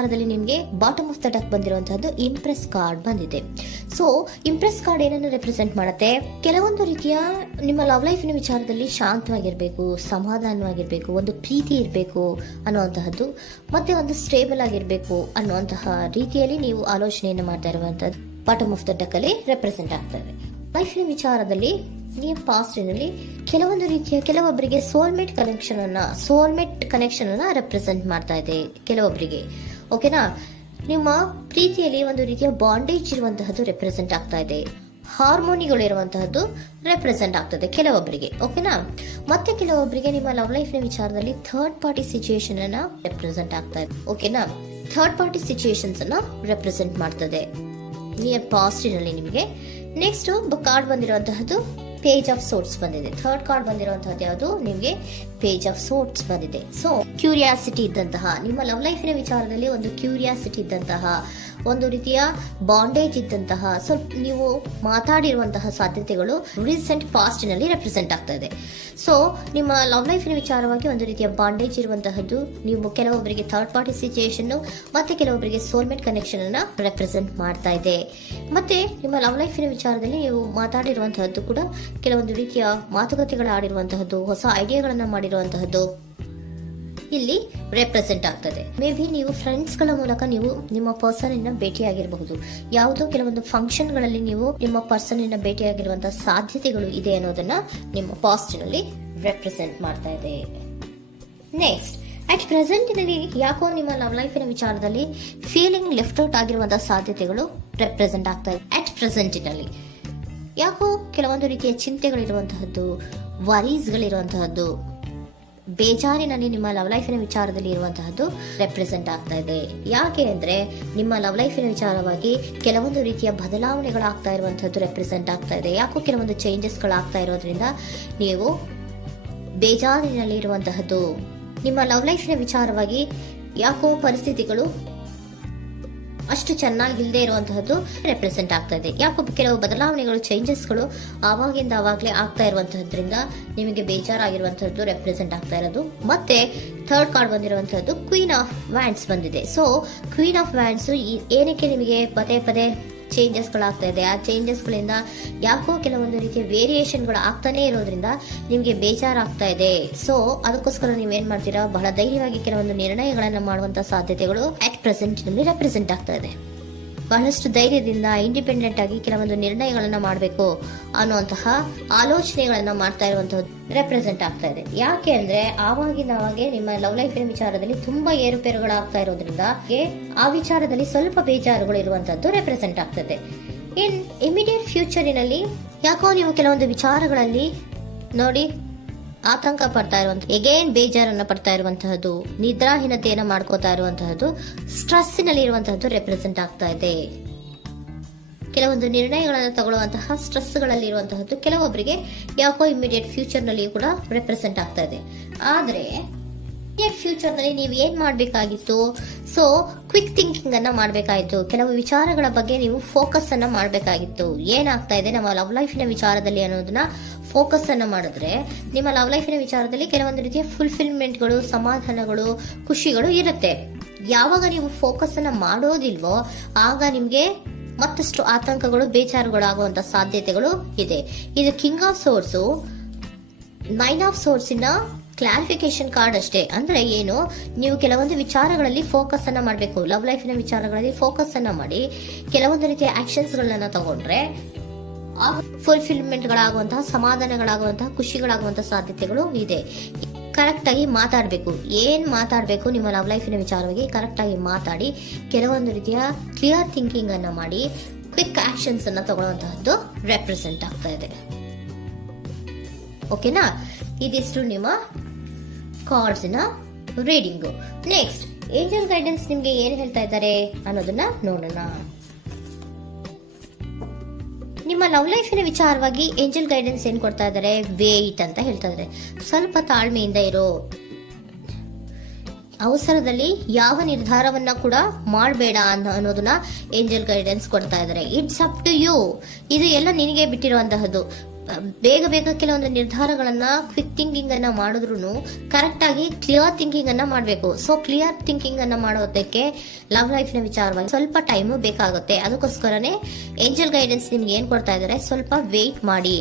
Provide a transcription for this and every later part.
ವಿಚಾರದಲ್ಲಿ ನಿಮಗೆ bottom of the deck ಬಂದಿರುವಂತಹದ್ದು ಇಂಪ್ರೆಸ್ ಕಾರ್ಡ್ ಬಂದಿದೆ. ಸೊ ಇಂಪ್ರೆಸ್ ಕಾರ್ಡ್ ಏನನ್ನು ರೆಪ್ರೆಸೆಂಟ್ ಮಾಡುತ್ತೆ? ಕೆಲವೊಂದು ರೀತಿಯ ನಿಮ್ಮ ಲವ್ ಲೈಫಿನ ವಿಚಾರದಲ್ಲಿ ಶಾಂತವಾಗಿರ್ಬೇಕು, ಸಮಾಧಾನವಾಗಿರ್ಬೇಕು, ಒಂದು ಪ್ರೀತಿ ಇರಬೇಕು ಅನ್ನುವಂತಹದ್ದು, ಮತ್ತೆ ಒಂದು ಸ್ಟೇಬಲ್ ಆಗಿರ್ಬೇಕು ಅನ್ನುವಂತಹ ರೀತಿಯಲ್ಲಿ ನೀವು ಆಲೋಚನೆಯನ್ನು ಮಾಡ್ತಾ ಇರುವಂತಹದ್ದು ಬಾಟಮ್ ಆಫ್ ದ ಡೆಕ್ ಅಲ್ಲಿ ರೆಪ್ರೆಸೆಂಟ್ ಆಗ್ತದೆ. ಲೈಫಿನ ವಿಚಾರದಲ್ಲಿ ನಿಮ್ಮ ಪಾಸ್ಟಿನಲ್ಲಿ ಕೆಲವೊಂದು ರೀತಿಯ ಕೆಲವೊಬ್ಬರಿಗೆ ಸೋಲ್ಮೇಟ್ ಕನೆಕ್ಷನ್ ಅನ್ನ ರೆಪ್ರೆಸೆಂಟ್ ಮಾಡ್ತಾ ಇದೆ ಕೆಲವೊಬ್ಬರಿಗೆ. ಓಕೆನಾ? ನಿಮ್ಮ ಪ್ರೀತಿಯಲ್ಲಿ ಒಂದು ರೀತಿಯ ಬಾಂಡೇಜ್ ಇರುವಂತಹದ್ದು ರೆಪ್ರೆಸೆಂಟ್ ಆಗ್ತಾ ಇದೆ. ಹಾರ್ಮೋನಿಗಳು ಇರುವಂತಹದ್ದು ರೆಪ್ರೆಸೆಂಟ್ ಆಗ್ತದೆ ಕೆಲವೊಬ್ಬರಿಗೆ. ಓಕೆನಾ? ಮತ್ತೆ ಕೆಲವೊಬ್ಬರಿಗೆ ನಿಮ್ಮ ಲವ್ ಲೈಫ್ನ ವಿಚಾರದಲ್ಲಿ ಥರ್ಡ್ ಪಾರ್ಟಿ ಸಿಚುಯೇಷನ್ ಅನ್ನ ರೆಪ್ರೆಸೆಂಟ್ ಆಗ್ತಾ ಇದೆ. ಓಕೆನಾ? ಥರ್ಡ್ ಪಾರ್ಟಿ ಸಿಚುಯೇಷನ್ಸ್ ಅನ್ನ ರೆಪ್ರೆಸೆಂಟ್ ಮಾಡ್ತದೆ ನಿಯರ್ ಪಾಸ್ಟಿನಲ್ಲಿ ನಿಮಗೆ. ನೆಕ್ಸ್ಟ್ ಕಾರ್ಡ್ ಬಂದಿರುವಂತಹದ್ದು ಪೇಜ್ ಆಫ್ ಸೋರ್ಟ್ಸ್ ಬಂದಿದೆ. ಥರ್ಡ್ ಕಾರ್ಡ್ ಬಂದಿರುವಂತಹದ್ದು ಯಾವುದು? ನಿಮಗೆ ಪೇಜ್ ಆಫ್ ಸೋರ್ಟ್ಸ್ ಬಂದಿದೆ. ಸೊ ಕ್ಯೂರಿಯಾಸಿಟಿ ಇದ್ದಂತಹ, ನಿಮ್ಮ ಲವ್ ಲೈಫಿನ ವಿಚಾರದಲ್ಲಿ ಒಂದು ಕ್ಯೂರಿಯಾಸಿಟಿ ಇದ್ದಂತಹ, ಒಂದು ರೀತಿಯ ಬಾಂಡೇಜ್ ಇದ್ದಂತಹ, ಸ್ವಲ್ಪ ನೀವು ಮಾತಾಡಿರುವಂತಹ ಸಾಧ್ಯತೆಗಳು ರೀಸೆಂಟ್ ಪಾಸ್ಟಿನಲ್ಲಿ ರೆಪ್ರೆಸೆಂಟ್ ಆಗ್ತಾ ಇದೆ. ಸೊ ನಿಮ್ಮ ಲವ್ ಲೈಫಿನ ವಿಚಾರವಾಗಿ ಒಂದು ರೀತಿಯ ಬಾಂಡೇಜ್ ಇರುವಂತಹದ್ದು, ನೀವು ಕೆಲವೊಬ್ಬರಿಗೆ ಥರ್ಡ್ ಪಾರ್ಟಿ ಸಿಚುಯೇಷನ್ ಮತ್ತೆ ಕೆಲವೊಬ್ಬರಿಗೆ ಸೋಲ್ಮೇಟ್ ಕನೆಕ್ಷನ್ ಅನ್ನ ರೆಪ್ರೆಸೆಂಟ್ ಮಾಡ್ತಾ ಇದೆ. ಮತ್ತೆ ನಿಮ್ಮ ಲವ್ ಲೈಫಿನ ವಿಚಾರದಲ್ಲಿ ನೀವು ಮಾತಾಡಿರುವಂತಹದ್ದು ಕೂಡ ಕೆಲವೊಂದು ರೀತಿಯ ಮಾತುಕತೆಗಳ ಆಡಿರುವಂತಹದ್ದು, ಹೊಸ ಐಡಿಯಾಗಳನ್ನ ಮಾಡಿರುವಂತಹದ್ದು ಇಲ್ಲಿ ರೆಪ್ರೆಸೆಂಟ್ ಆಗ್ತದೆ. ಮೇ ಬಿ ನೀವು ಫ್ರೆಂಡ್ಸ್ ಗಳ ಮೂಲಕ ನೀವು ನಿಮ್ಮ ಪರ್ಸನ್ ಅನ್ನ ಭೇಟಿಯಾಗಿರಬಹುದು. ಯಾವುದೋ ಕೆಲವೊಂದು ಫಂಕ್ಷನ್ ಗಳಲ್ಲಿ ನೀವು ನಿಮ್ಮ ಪರ್ಸನ್ ಅನ್ನ ಭೇಟಿಯಾಗಿರುವಂತಹ ಸಾಧ್ಯತೆಗಳು ಇದೆ ಅನ್ನೋದನ್ನ ನಿಮ್ಮ ಪಾಸ್ಟ್ ನಲ್ಲಿ ರೆಪ್ರೆಸೆಂಟ್ ಮಾಡ್ತಾ ಇದೆ. ನೆಕ್ಸ್ಟ್, ಅಟ್ ಪ್ರೆಸೆಂಟ್ ನಲ್ಲಿ ಯಾಕೋ ನಿಮ್ಮ ಲವ್ ಲೈಫಿನ ವಿಚಾರದಲ್ಲಿ ಫೀಲಿಂಗ್ ಲೆಫ್ಟ್ ಔಟ್ ಆಗಿರುವಂತಹ ಸಾಧ್ಯತೆಗಳು ರೆಪ್ರೆಸೆಂಟ್ ಆಗ್ತಾ ಇದೆ. ಅಟ್ ಪ್ರೆಸೆಂಟ್ ನಲ್ಲಿ ಯಾಕೋ ಕೆಲವೊಂದು ರೀತಿಯ ಚಿಂತೆಗಳಿರುವಂತಹದ್ದು, ವರೀಸ್ಗಳಿರುವಂತಹದ್ದು, ಬೇಜಾರಿನಲ್ಲಿ ನಿಮ್ಮ ಲವ್ ಲೈಫಿನ ವಿಚಾರದಲ್ಲಿ ಇರುವಂತಹದ್ದು ರೆಪ್ರೆಸೆಂಟ್ ಆಗ್ತಾ ಇದೆ. ಯಾಕೆ ಅಂದ್ರೆ ನಿಮ್ಮ ಲವ್ ಲೈಫಿನ ವಿಚಾರವಾಗಿ ಕೆಲವೊಂದು ರೀತಿಯ ಬದಲಾವಣೆಗಳಾಗ್ತಾ ಇರುವಂತಹದ್ದು ರೆಪ್ರೆಸೆಂಟ್ ಆಗ್ತಾ ಇದೆ. ಯಾಕೋ ಕೆಲವೊಂದು ಚೇಂಜಸ್ಗಳಾಗ್ತಾ ಇರೋದ್ರಿಂದ ನೀವು ಬೇಜಾರಿನಲ್ಲಿ ಇರುವಂತಹದ್ದು. ನಿಮ್ಮ ಲವ್ ಲೈಫಿನ ವಿಚಾರವಾಗಿ ಯಾಕೋ ಪರಿಸ್ಥಿತಿಗಳು ಅಷ್ಟು ಚೆನ್ನಾಗಿಲ್ಲದೆ ಇರುವಂತಹದ್ದು ರೆಪ್ರೆಸೆಂಟ್ ಆಗ್ತಾ ಇದೆ. ಯಾಕೋ ಕೆಲವು ಬದಲಾವಣೆಗಳು, ಚೇಂಜಸ್ಗಳು ಆವಾಗಿಂದ ಆವಾಗಲೇ ಆಗ್ತಾ ಇರುವಂತಹದ್ರಿಂದ ನಿಮಗೆ ಬೇಜಾರಾಗಿರುವಂತಹದ್ದು ರೆಪ್ರೆಸೆಂಟ್ ಆಗ್ತಾ ಇರೋದು. ಮತ್ತೆ ಥರ್ಡ್ ಕಾರ್ಡ್ ಬಂದಿರುವಂತಹದ್ದು ಕ್ವೀನ್ ಆಫ್ ವ್ಯಾಂಡ್ಸ್ ಬಂದಿದೆ. ಸೊ ಕ್ವೀನ್ ಆಫ್ ವ್ಯಾಂಡ್ಸ್ ಏನಕ್ಕೆ ನಿಮಗೆ ಪದೇ ಪದೇ ಚೇಂಜಸ್ಗಳಾಗ್ತಾ ಇದೆ? ಆ ಚೇಂಜಸ್ಗಳಿಂದ ಯಾಕೋ ಕೆಲವೊಂದು ರೀತಿಯ ವೇರಿಯೇಷನ್ಗಳು ಆಗ್ತಾನೆ ಇರೋದ್ರಿಂದ ನಿಮಗೆ ಬೇಜಾರಾಗ್ತಾ ಇದೆ. ಸೊ ಅದಕ್ಕೋಸ್ಕರ ನೀವೇನ್ ಮಾಡ್ತೀರಾ? ಬಹಳ ಧೈರ್ಯವಾಗಿ ಕೆಲವೊಂದು ನಿರ್ಣಯಗಳನ್ನ ಮಾಡುವಂತಹ ಸಾಧ್ಯತೆಗಳು ಅಟ್ ಪ್ರೆಸೆಂಟ್ ನಲ್ಲಿ ರೆಪ್ರೆಸೆಂಟ್ ಆಗ್ತಾ ಇದೆ. ಬಹಳಷ್ಟು ಧೈರ್ಯದಿಂದ ಇಂಡಿಪೆಂಡೆಂಟ್ ಆಗಿ ಕೆಲವೊಂದು ನಿರ್ಣಯಗಳನ್ನ ಮಾಡಬೇಕು ಅನ್ನುವಂತಹ ಆಲೋಚನೆಗಳನ್ನ ಮಾಡ್ತಾ ಇರುವಂತಹದ್ದು ರೆಪ್ರೆಸೆಂಟ್ ಆಗ್ತಾ ಇದೆ. ಯಾಕೆ ಅಂದ್ರೆ ಆವಾಗಿನಾಗೆ ನಿಮ್ಮ ಲವ್ ಲೈಫಿನ ವಿಚಾರದಲ್ಲಿ ತುಂಬಾ ಏರುಪೇರುಗಳಾಗ್ತಾ ಇರೋದ್ರಿಂದ ಆ ವಿಚಾರದಲ್ಲಿ ಸ್ವಲ್ಪ ಬೇಜಾರುಗಳು ಇರುವಂತದ್ದು ರೆಪ್ರೆಸೆಂಟ್ ಆಗ್ತದೆ. ಇನ್ ಇಮಿಡಿಯೇಟ್ ಫ್ಯೂಚರಿನಲ್ಲಿ ಯಾಕೋ ನೀವು ಕೆಲವೊಂದು ವಿಚಾರಗಳಲ್ಲಿ ನೋಡಿ ಆತಂಕ ಪಡ್ತಾ ಇರುವಂತಹ, ಎಗೇನ್ ಬೇಜಾರನ್ನ ಪಡ್ತಾ ಇರುವಂತಹದ್ದು, ನಿದ್ರಾಹೀನತೆಯನ್ನ ಮಾಡ್ಕೋತಾ ಇರುವಂತಹದ್ದು, ಸ್ಟ್ರೆಸ್ಸಿನಲ್ಲಿ ಇರುವಂತಹದ್ದು ರೆಪ್ರೆಸೆಂಟ್ ಆಗ್ತಾ ಇದೆ. ಕೆಲವೊಂದು ನಿರ್ಣಯಗಳನ್ನು ತಗೊಳ್ಳುವಂತಹ ಸ್ಟ್ರೆಸ್ಗಳಲ್ಲಿ ಇರುವಂತಹದ್ದು ಕೆಲವೊಬ್ಬರಿಗೆ ಯಾಕೋ ಇಮಿಡಿಯೇಟ್ ಫ್ಯೂಚರ್ ನಲ್ಲಿ ಕೂಡ ರೆಪ್ರೆಸೆಂಟ್ ಆಗ್ತಾ ಇದೆ. ಆದ್ರೆ ಫ್ಯೂಚರ್ ನಲ್ಲಿ ನೀವು ಏನ್ ಮಾಡ್ಬೇಕಾಗಿತ್ತು? ಸೊ ಕ್ವಿಕ್ ಥಿಂಕಿಂಗ್ ಅನ್ನ ಮಾಡ್ಬೇಕಾಗಿತ್ತು. ಕೆಲವು ವಿಚಾರಗಳ ಬಗ್ಗೆ ನೀವು ಫೋಕಸ್ ಅನ್ನ ಮಾಡ್ಬೇಕಾಗಿತ್ತು. ಏನಾಗ್ತಾ ಇದೆ ನಮ್ಮ ಲವ್ ಲೈಫಿನ ವಿಚಾರದಲ್ಲಿ ಅನ್ನೋದನ್ನ ಫೋಕಸ್ ಅನ್ನ ಮಾಡಿದ್ರೆ ನಿಮ್ಮ ಲವ್ ಲೈಫಿನ ವಿಚಾರದಲ್ಲಿ ಕೆಲವೊಂದು ರೀತಿಯ ಫುಲ್ಫಿಲ್ಮೆಂಟ್ಗಳು, ಸಮಾಧಾನಗಳು, ಖುಷಿಗಳು ಇರುತ್ತೆ. ಯಾವಾಗ ನೀವು ಫೋಕಸ್ ಅನ್ನ ಮಾಡೋದಿಲ್ವೋ ಆಗ ನಿಮ್ಗೆ ಮತ್ತಷ್ಟು ಆತಂಕಗಳು, ಬೇಜಾರುಗಳು ಆಗುವಂತ ಸಾಧ್ಯತೆಗಳು ಇದೆ. ಇದು king of swords, nine of ಸೋರ್ಸಿನ ಕ್ಲಾರಿಫಿಕೇಶನ್ ಕಾರ್ಡ್ ಅಷ್ಟೇ. ಅಂದ್ರೆ ಏನು? ನೀವು ಕೆಲವೊಂದು ವಿಚಾರಗಳಲ್ಲಿ ಫೋಕಸ್ ಅನ್ನ ಮಾಡಬೇಕು. ಲವ್ ಲೈಫಿನ ವಿಚಾರಗಳಲ್ಲಿ ಫೋಕಸ್ ಅನ್ನ ಮಾಡಿ ಕೆಲವೊಂದು ರೀತಿಯ ಆಕ್ಷನ್ಸ್ ಗಳನ್ನ ತಗೊಂಡ್ರೆ ಫುಲ್ಫಿಲ್ಮೆಂಟ್ ಗಳಾಗುವಂತಹ, ಸಮಾಧಾನಗಳಾಗುವಂತಹ, ಖುಷಿಗಳಾಗುವಂತಹ ಸಾಧ್ಯತೆಗಳು ಇದೆ. ಕರೆಕ್ಟ್ ಆಗಿ ಮಾತಾಡಬೇಕು. ಏನ್ ಮಾತಾಡಬೇಕು ನಿಮ್ಮ ಲವ್ ಲೈಫಿನ ವಿಚಾರವಾಗಿ ಕರೆಕ್ಟ್ ಆಗಿ ಮಾತಾಡಿ ಕೆಲವೊಂದು ರೀತಿಯ ಕ್ಲಿಯರ್ ಥಿಂಕಿಂಗ್ ಅನ್ನ ಮಾಡಿ ಕ್ವಿಕ್ ಆಕ್ಷನ್ಸ್ ಅನ್ನ ತಗೊಳ್ಳುವಂತಹದ್ದು ರೆಪ್ರೆಸೆಂಟ್ ಆಗ್ತಾ ಇದೆ. ಓಕೆನಾ? ಇದಿಷ್ಟು ನಿಮ್ಮ ಕಾರ್ಡ್ಸ್ ನ ರೀಡಿಂಗು. ನೆಕ್ಸ್ಟ್, ಏಂಜಲ್ ಗೈಡೆನ್ಸ್ ನಿಮ್ಗೆ ಏನ್ ಹೇಳ್ತಾ ಇದ್ದಾರೆ ಅನ್ನೋದನ್ನ ನೋಡೋಣ. ನಿಮ್ಮ ಲವ್ ಲೈಫಿನ ವಿಚಾರವಾಗಿ ಏಂಜಲ್ ಗೈಡೆನ್ಸ್ ಏನ್ ಕೊಡ್ತಾ ಇದ್ದಾರೆ? ವೇಟ್ ಅಂತ ಹೇಳ್ತಾ ಇದ್ದಾರೆ. ಸ್ವಲ್ಪ ತಾಳ್ಮೆಯಿಂದ ಇರೋ. ಅವಸರದಲ್ಲಿ ಯಾವ ನಿರ್ಧಾರವನ್ನ ಕೂಡ ಮಾಡಬೇಡ ಅನ್ನೋದನ್ನ ಏಂಜಲ್ ಗೈಡೆನ್ಸ್ ಕೊಡ್ತಾ ಇದ್ದಾರೆ. It's up to you. ಇದು ಎಲ್ಲ ನಿನಗೆ ಬಿಟ್ಟಿರುವಂತಹದ್ದು. ಬೇಗ ಬೇಗ ಕೆಲವೊಂದು ನಿರ್ಧಾರಗಳನ್ನ ಕ್ವಿಕ್ ಥಿಂಕಿಂಗ್ ಅನ್ನ ಮಾಡಿದ್ರು ಕರೆಕ್ಟ್ ಆಗಿ ಕ್ಲಿಯರ್ ಥಿಂಕಿಂಗ್ ಅನ್ನ ಮಾಡಬೇಕು. ಸೊ ಕ್ಲಿಯರ್ ಥಿಂಕಿಂಗ್ ಅನ್ನ ಮಾಡೋದಕ್ಕೆ ಲವ್ ಲೈಫ್ ನ ವಿಚಾರವಾಗಿ ಸ್ವಲ್ಪ ಟೈಮು ಬೇಕಾಗುತ್ತೆ. ಅದಕ್ಕೋಸ್ಕರನೇ ಏಂಜಲ್ ಗೈಡೆನ್ಸ್ ನಿಮ್ಗೆ ಏನ್ ಕೊಡ್ತಾ ಇದಾರೆ, ಸ್ವಲ್ಪ ವೇಟ್ ಮಾಡಿ,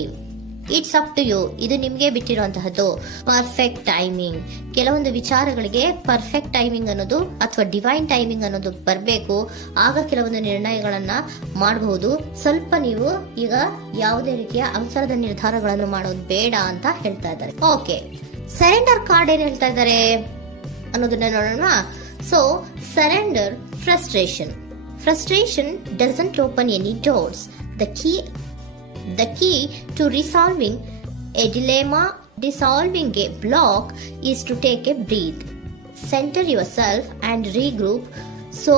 ಇಟ್ಸ್ ಅಪ್ ಟು ಯು, ಇದು ನಿಮ್ಗೆ ಬಿಟ್ಟಿರುವಂತಹದ್ದು. ಪರ್ಫೆಕ್ಟ್ ಟೈಮಿಂಗ್, ಕೆಲವೊಂದು ವಿಚಾರಗಳಿಗೆ ಪರ್ಫೆಕ್ಟ್ ಟೈಮಿಂಗ್ ಅನ್ನೋದು ಅಥವಾ ಡಿವೈನ್ ಟೈಮಿಂಗ್ ಅನ್ನೋದು ಬರಬೇಕು. ಆಗ ಕೆಲವೊಂದು ನಿರ್ಣಯಗಳನ್ನ ಮಾಡಬಹುದು. ಸ್ವಲ್ಪ ನೀವು ಈಗ ಯಾವುದೇ ರೀತಿಯ ಅವಸರದ ನಿರ್ಧಾರಗಳನ್ನು ಮಾಡೋದು ಬೇಡ ಅಂತ ಹೇಳ್ತಾ ಇದ್ದಾರೆ. ಓಕೆ, ಸರೆಂಡರ್ ಕಾರ್ಡ್ ಏನ್ ಹೇಳ್ತಾ ಇದ್ದಾರೆ ಅನ್ನೋದನ್ನ ನೋಡೋಣ. So surrender frustration doesn't open any doors. The key to resolving a dilemma, dissolving a block, is to take a breath, center yourself and regroup, so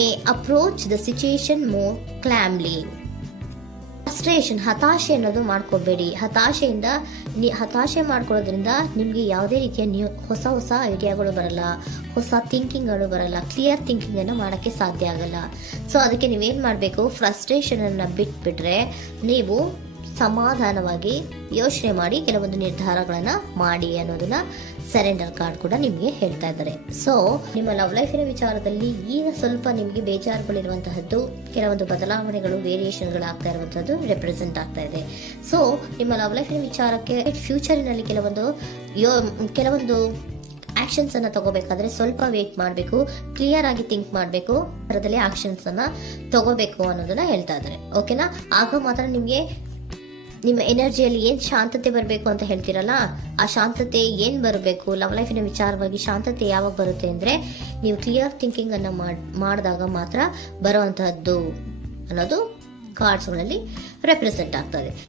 may approach the situation more calmly. Frustration, ಹತಾಶೆ ಅನ್ನೋದು ಮಾಡ್ಕೋಬೇಡಿ. ಹತಾಶೆ ಮಾಡ್ಕೊಳ್ಳೋದ್ರಿಂದ ನಿಮ್ಗೆ ಯಾವುದೇ ರೀತಿಯ ಹೊಸ ಐಡಿಯಾಗಳು ಬರಲ್ಲ, ಹೊಸ ಥಿಂಕಿಂಗ್ಗಳು ಬರಲ್ಲ, ಕ್ಲಿಯರ್ ಥಿಂಕಿಂಗ್ ಅನ್ನ ಮಾಡಕ್ಕೆ ಸಾಧ್ಯ ಆಗಲ್ಲ. ಸೊ ಅದಕ್ಕೆ ನೀವೇನ್ ಮಾಡ್ಬೇಕು, ಫ್ರಸ್ಟ್ರೇಷನ್ ಅನ್ನ ಬಿಟ್ಬಿಟ್ರೆ ನೀವು ಸಮಾಧಾನವಾಗಿ ಯೋಚನೆ ಮಾಡಿ ಕೆಲವೊಂದು ನಿರ್ಧಾರಗಳನ್ನ ಮಾಡಿ ಅನ್ನೋದನ್ನ ಸರೆಂಡರ್ ಕಾರ್ಡ್ ಕೂಡ ನಿಮ್ಗೆ ಹೇಳ್ತಾ ಇದ್ದಾರೆ. ಸೊ ನಿಮ್ಮ ಲವ್ ಲೈಫಿನ ವಿಚಾರದಲ್ಲಿ ಈಗ ಸ್ವಲ್ಪ ನಿಮ್ಗೆ ಬೇಜಾರುಗಳಿರುವಂತಹದ್ದು, ಕೆಲವೊಂದು ಬದಲಾವಣೆಗಳು, ವೇರಿಯೇಷನ್ಗಳು ಆಗ್ತಾ ಇರುವಂತಹದ್ದು ರೆಪ್ರೆಸೆಂಟ್ ಆಗ್ತಾ ಇದೆ. ಸೊ ನಿಮ್ಮ ಲವ್ ಲೈಫಿನ ವಿಚಾರಕ್ಕೆ ಫ್ಯೂಚರಿನಲ್ಲಿ ಕೆಲವೊಂದು ಆಕ್ಷನ್ಸ್ ಅನ್ನ ತಗೋಬೇಕಾದ್ರೆ ಸ್ವಲ್ಪ ವೇಟ್ ಮಾಡಬೇಕು, ಕ್ಲಿಯರ್ ಆಗಿ ಥಿಂಕ್ ಮಾಡಬೇಕು, ಅದರಲ್ಲಿ ಆಕ್ಷನ್ಸ್ ಅನ್ನ ತಗೋಬೇಕು ಅನ್ನೋದನ್ನ ಹೇಳ್ತಾ ಇದ್ದಾರೆ. ಓಕೆನಾ? ಆಗ ಮಾತ್ರ ನಿಮ್ಗೆ ನಿಮ್ಮ ಎನರ್ಜಿಯಲ್ಲಿ ಏನ್ ಶಾಂತತೆ ಬರಬೇಕು ಅಂತ ಹೇಳ್ತೀರಲ್ಲ, ಆ ಶಾಂತತೆ ಏನ್ ಬರಬೇಕು, ಲವ್ ಲೈಫಿನ ವಿಚಾರವಾಗಿ ಶಾಂತತೆ ಯಾವಾಗ ಬರುತ್ತೆ ಅಂದ್ರೆ ನೀವು ಕ್ಲಿಯರ್ ಥಿಂಕಿಂಗ್ ಅನ್ನ ಮಾಡಿದಾಗ ಮಾತ್ರ ಬರುವಂತಹದ್ದು ಅನ್ನೋದು ಕಾರ್ಡ್ಸ್ ಗಳಲ್ಲಿ ರೆಪ್ರೆಸೆಂಟ್ ಆಗ್ತದೆ.